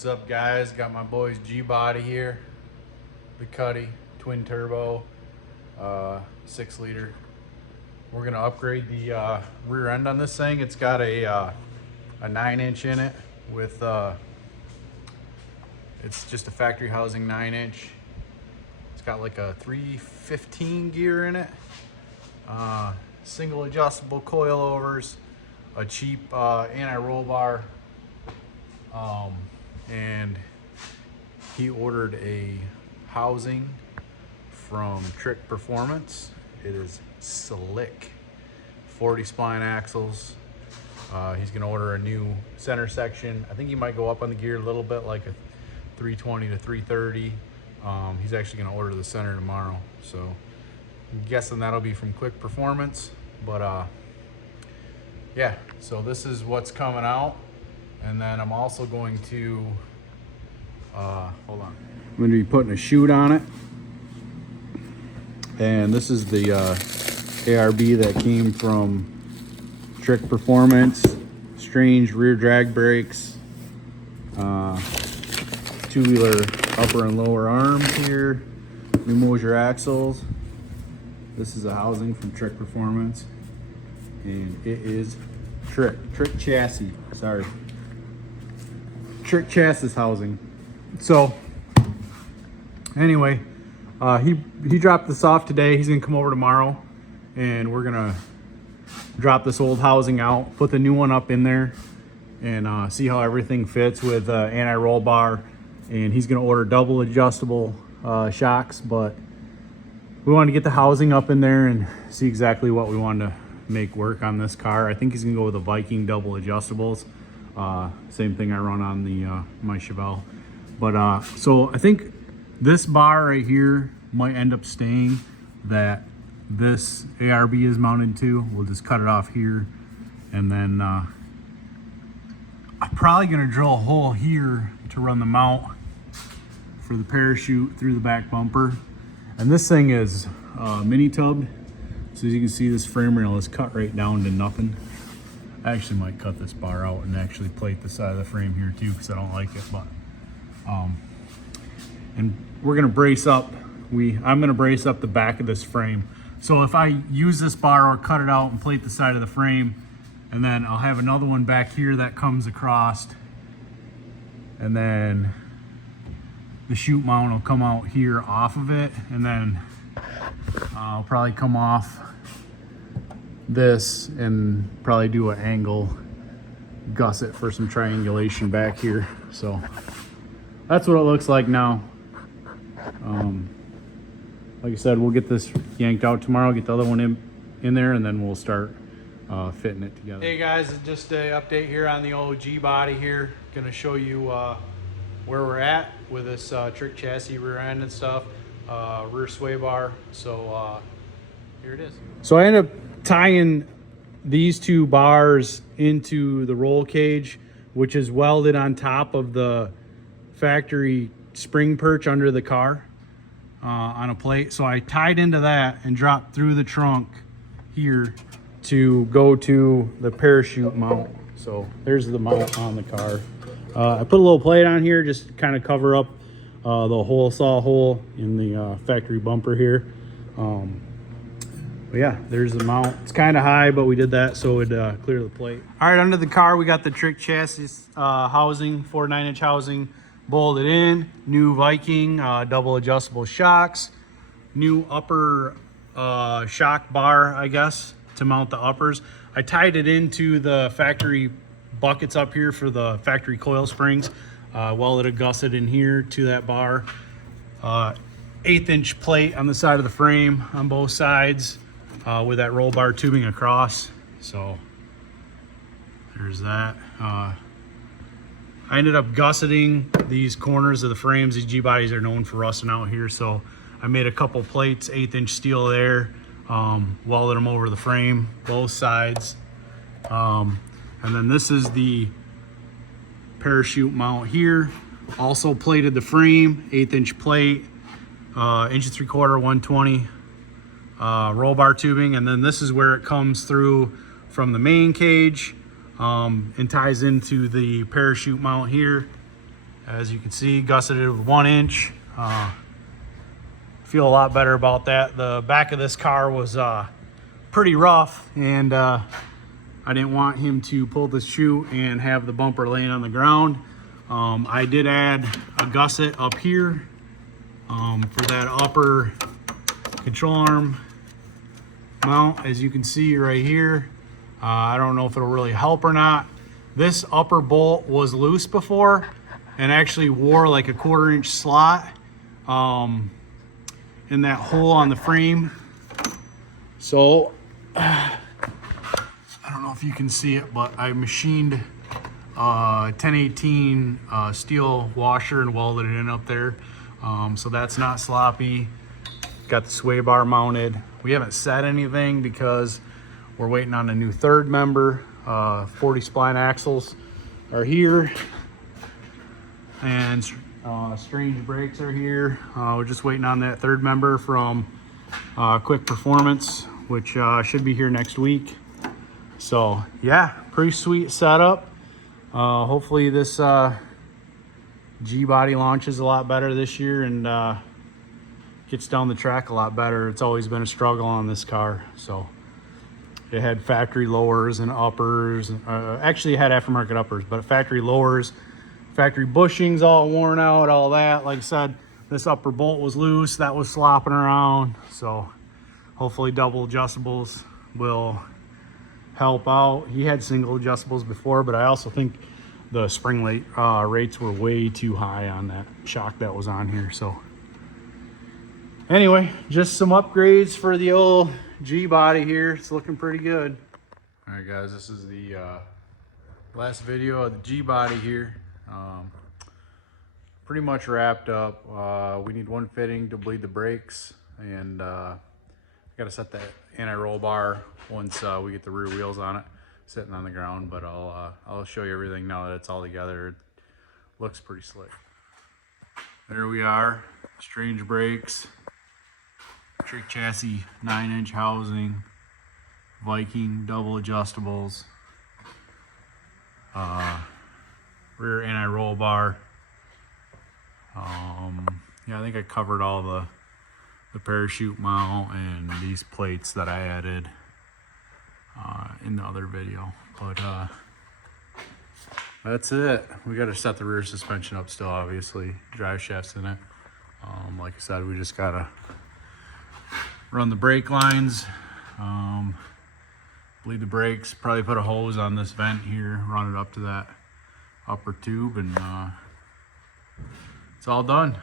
What's up, guys? Got my boy's G-body here, the Cuddy twin turbo, 6 liter. We're gonna upgrade the rear end on this thing. It's got a 9-inch in it with it's just a factory housing 9-inch. It's got like a 315 gear in it, single adjustable coilovers, a cheap anti-roll bar, and he ordered a housing from Trick Performance. It is slick. 40 spline axles. He's gonna order a new center section. I think he might go up on the gear a little bit, like a 320 to 330. He's actually gonna order the center tomorrow, so I'm guessing that'll be from Quick Performance. But yeah, so this is what's coming out. And then I'm also going to hold on, I'm going to be putting a chute on it. And this is the ARB that came from Trick Performance. Strange rear drag brakes, 2-wheeler upper and lower arms here, new Mosier axles. This is a housing from Trick Performance, and it is Trick chassis, sorry. Trick chassis housing. So anyway, he dropped this off today. He's gonna come over tomorrow, and we're gonna drop this old housing out, put the new one up in there, and see how everything fits with anti-roll bar. And he's gonna order double adjustable shocks, but we wanted to get the housing up in there and see exactly what we wanted to make work on this car. I think he's gonna go with the Viking double adjustables. Same thing I run on the my Chevelle. But so I think this bar right here might end up staying, that this ARB is mounted to. We'll just cut it off here, and then I'm probably gonna drill a hole here to run the mount for the parachute through the back bumper. And this thing is mini tubbed, so as you can see, this frame rail is cut right down to nothing. I actually might cut this bar out and actually plate the side of the frame here too, because I don't like it. But and we're gonna brace up. I'm gonna brace up the back of this frame. So if I use this bar or cut it out and plate the side of the frame, and then I'll have another one back here that comes across, and then the chute mount will come out here off of it, and then I'll probably come off this and probably do an angle gusset for some triangulation back here. So that's what it looks like now. Like I said, we'll get this yanked out tomorrow, get the other one in there, and then we'll start fitting it together. Hey guys, it's just an update here on the old G-body here. Gonna show you where we're at with this Trick chassis rear end and stuff, rear sway bar. So here it is. So I ended up tying these two bars into the roll cage, which is welded on top of the factory spring perch under the car on a plate. So I tied into that and dropped through the trunk here to go to the parachute mount. So there's the mount on the car. I put a little plate on here just to kind of cover up the hole saw hole in the factory bumper here. But yeah, there's the mount. It's kind of high, but we did that so it'd clear the plate. All right, under the car, we got the Trick chassis housing, 4 9-inch housing, bolted in. New Viking double adjustable shocks. New upper shock bar, I guess, to mount the uppers. I tied it into the factory buckets up here for the factory coil springs. Welded a gusset in here to that bar. 1/8-inch plate on the side of the frame on both sides. With that roll bar tubing across. So there's that. I ended up gusseting these corners of the frames. These G-bodies are known for rusting out here, so I made a couple plates, 1/8-inch steel there, welded them over the frame, both sides. And then this is the parachute mount here. Also plated the frame, 1/8-inch plate, 1 3/4, 120. Roll bar tubing, and then this is where it comes through from the main cage and ties into the parachute mount here. As you can see, gusseted with 1 inch. Feel a lot better about that. The back of this car was pretty rough, and I didn't want him to pull the chute and have the bumper laying on the ground. I did add a gusset up here for that upper control arm mount, as you can see right here. I don't know if it'll really help or not. This upper bolt was loose before and actually wore like a 1/4 inch slot in that hole on the frame. So I don't know if you can see it, but I machined 1018 steel washer and welded it in up there. So that's not sloppy. Got the sway bar mounted. We haven't set anything because we're waiting on a new 3rd member. 40 spline axles are here, and strange brakes are here. We're just waiting on that 3rd member from Quick Performance, which should be here next week. So yeah, pretty sweet setup. Hopefully this G-body launches a lot better this year and gets down the track a lot better. It's always been a struggle on this car. So it had factory lowers and uppers. Actually it had aftermarket uppers, but factory lowers, factory bushings all worn out, all that. Like I said, this upper bolt was loose, that was slopping around. So hopefully double adjustables will help out. He had single adjustables before, but I also think the spring rates were way too high on that shock that was on here. So anyway, just some upgrades for the old G-body here. It's looking pretty good. All right guys, this is the last video of the G-body here. Pretty much wrapped up. We need 1 fitting to bleed the brakes, and got to set that anti-roll bar once we get the rear wheels on it sitting on the ground. But I'll show you everything now that it's all together. It looks pretty slick. There we are, strange brakes, trick chassis 9-inch housing, Viking double adjustables, rear anti-roll bar. Yeah, I think I covered all the parachute mount and these plates that I added in the other video. But that's it. We got to set the rear suspension up still, obviously. Drive shaft's in it. Like I said, we just gotta run the brake lines, bleed the brakes, probably put a hose on this vent here, run it up to that upper tube, and it's all done.